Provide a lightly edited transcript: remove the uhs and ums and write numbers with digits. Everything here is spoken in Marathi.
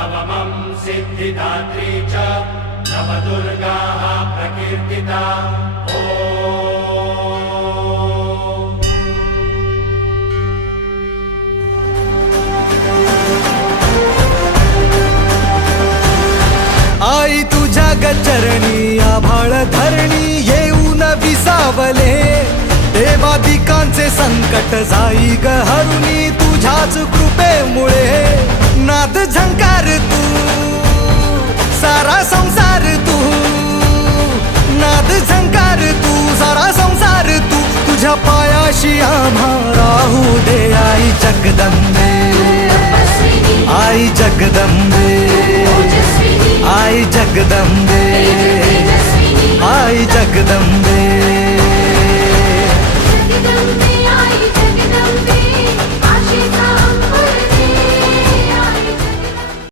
नवमं सिद्धिदात्री च नवदुर्गाः प्रकीर्तिता। आई तुझ्या गचरणी आभाळ धरणी येऊन विसावले, देवादिकांचे संकट जाई ग हरुणी तुझ्याच कृपेमुळे। नाद झंकार तू सारा संसार तू, नाद झंकार तू सारा संसार तू, तुझ्या पायाशी आम्हा राहू दे आई जगदंबे, आई जगदंबे, आई जगदंबे, आई जगदंबे।